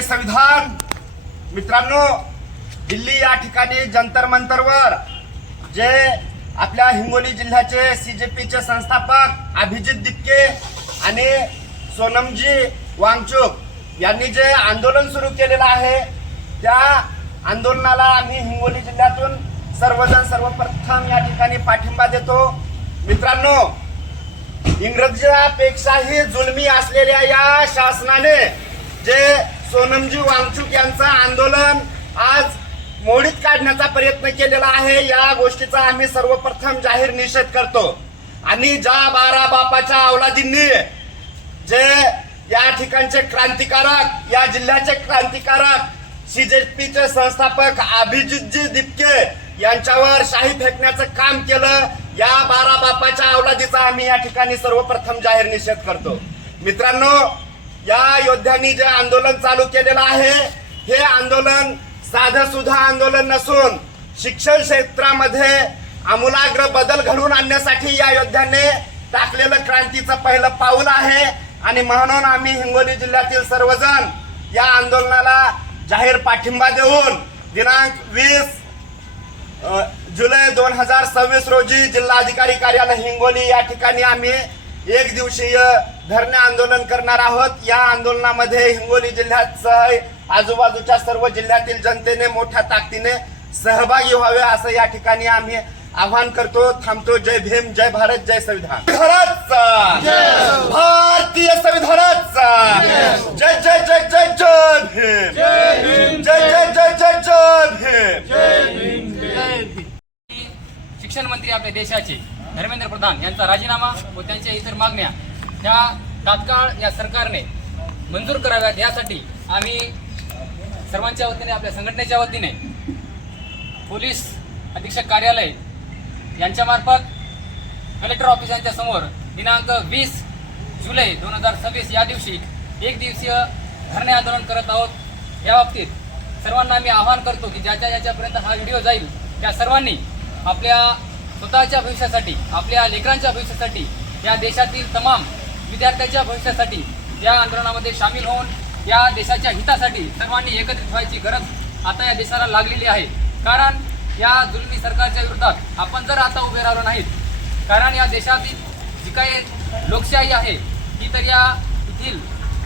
जय संविधान। मित्रांनो, दिल्ली या ठिकाणी जंतर मंतरवर जे आपल्या हिंगोली जिल्ह्याचे सीजेपीचे संस्थापक अभिजित दिपके आणि सोनमजी वांगचुक यांनी जे आंदोलन सुरू केलेलं आहे, त्या आंदोलनाला आम्ही हिंगोली जिल्ह्यातून सर्वप्रथम या ठिकाणी पाठिंबा देतो। मित्रांनो, इंग्रजांपेक्षाही जुलमी असलेल्या या शासनाने जे सोनमजी वांगचुक यांचं आंदोलन आज मोडीत काढण्याचा प्रयत्न केलेला आहे, या गोष्टीचा आम्ही सर्वप्रथम जाहीर निषेध करतो। आणि ज्या 12 बापाच्या अवलादींनी जे या ठिकाणचे क्रांतिकारक, या जिल्ह्याचे क्रांतिकारक सीजेपीचे संस्थापक अभिजितजी दिपके यांच्यावर शाही फेकण्याचं काम केलं, या 12 बापाच्या अवलादीचा आम्ही या ठिकाणी सर्वप्रथम जाहीर निषेध करतो। मित्रांनो, या योद्ध्यांनी जे आंदोलन चालू केलेलं आहे, हे आंदोलन साधं सुद्धा आंदोलन नसून शिक्षण क्षेत्रामध्ये आमूलाग्र बदल घडवून आणण्यासाठी या योद्ध्याने टाकलेलं क्रांतीचं पहिलं पाऊल आहे। आणि म्हणून आम्ही हिंगोली जिल्ह्यातील सर्वजण या आंदोलनाला जाहीर पाठिंबा देऊन दिनांक 20 जुलै 2026 रोजी जिल्हाधिकारी कार्यालय हिंगोली या ठिकाणी आम्ही एक दिवसीय धरणे आंदोलन करणार आहोत। या आंदोलनामध्ये हिंगोली जिल्ह्यासह आजूबाजूच्या सर्व जिल्ह्यातील जनतेने मोठ्या ताकदीने सहभागी व्हावे असं या ठिकाणी आम्ही आवाहन करतो। थांबतो। जय भीम, जय भारत, जय संविधान। भारतीय संविधानाचा जय जय जय जय जय भीम, जय जय जय जय जय भीम। शिक्षण मंत्री आपल्या देशाचे धर्मेंद्र प्रधान यांचा राजीनामा व त्यांच्या इतर मागण्या ह्या तात्काळ या सरकारने मंजूर कराव्यात, यासाठी आम्ही सर्वांच्या वतीने, आपल्या संघटनेच्या वतीने पोलीस अधीक्षक कार्यालय यांच्यामार्फत कलेक्टर ऑफिस यांच्या समोर दिनांक 20 जुलै 2026 या दिवशी एक दिवसीय धरणे आंदोलन करत आहोत। या बाबतीत सर्वांना मी आवाहन करतो की ज्याच्यापर्यंत हा व्हिडिओ जाईल त्या सर्वांनी आपल्या स्वतःच्या भविष्यासाठी, आपल्या लेकरांच्या भविष्यासाठी, या देशातील तमाम विद्यार्थ्यांच्या भविष्यासाठी या आंदोलनामध्ये सामील होऊन या देशाच्या हितासाठी सर्वांनी एकत्रित व्हायची गरज आता या देशाला लागलेली आहे। कारण या जुलमी सरकारच्या विरोधात आपण जर आता उभे राहिलो नाहीत, कारण या देशातील जी काही लोकशाही आहे ती तर या येथील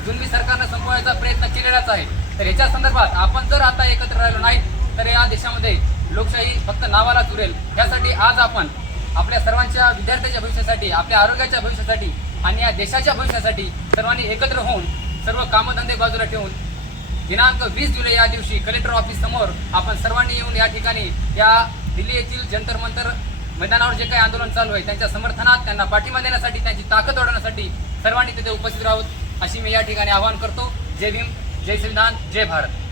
जुलमी सरकारनं संपवायचा प्रयत्न केलेलाच आहे। तर याच्या संदर्भात आपण जर आता एकत्र राहिलो नाहीत तर या देशामध्ये लोकशाही फक्त नावालाच उरेल। यासाठी आज आपण आपल्या सर्वांच्या विद्यार्थ्यांच्या भविष्यासाठी, आपल्या आरोग्याच्या भविष्यासाठी आणि या देशाच्या भविष्यासाठी सर्वांनी एकत्र होऊन सर्व कामधंदे बाजूला ठेवून दिनांक 20 जुलै या दिवशी कलेक्टर ऑफिस समोर आपण सर्वांनी येऊन या ठिकाणी या दिल्ली येथील जंतर मंतर मैदानावर जे काही आंदोलन चालू आहे त्यांच्या समर्थनात, त्यांना पाठिंबा देण्यासाठी, त्यांची ताकद वाढवण्यासाठी सर्वांनी तिथे उपस्थित राहावं अशी मी या ठिकाणी आवाहन करतो। जय भीम, जय संविधान, जय भारत।